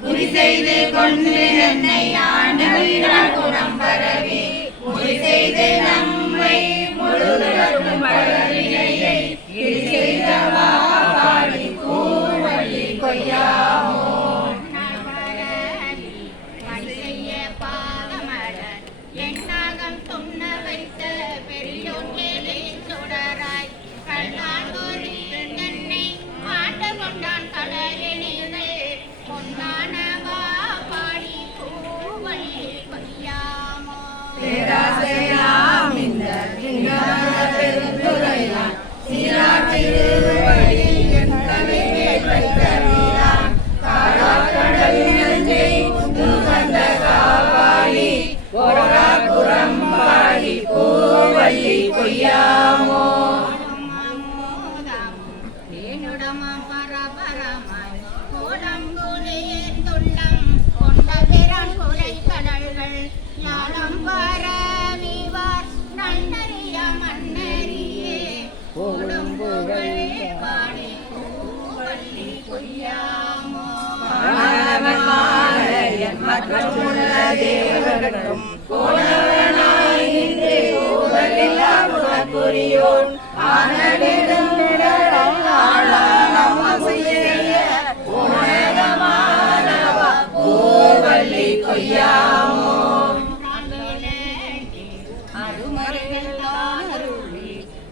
குறி செய்து கொண்டு என்னை ஆண்டு குணம் பரவி குறி செய்து நம்மை முழுவதும் பரவினையை என்னுடமாம் பரபரமாய் கோலம் குளிர் துள்ளம் கொண்ட பிறன் குறை கடல்கள் ஞானம் பரவிவார் நன்னறிய மன்னரியே ஓடும் புகழே பாடி பூவள்ளி கொய்யாமோ தேவர்களும் நின்று பொய்யாமோ கொய்யாமோ அருமறைகள்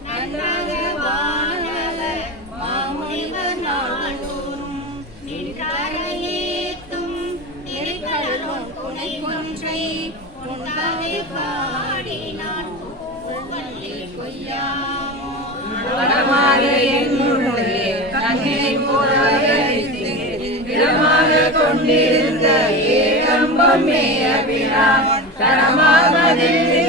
நன்றாக நின்றாரையேத்தும் திருக்கடலும் ஒன்றை உண்டாவே பாடினான் பொய்யாமோ கொய்யாமோ இடமாக கொண்டிருந்த ஏகம்பம் மேயபிரான் தரமாவதில்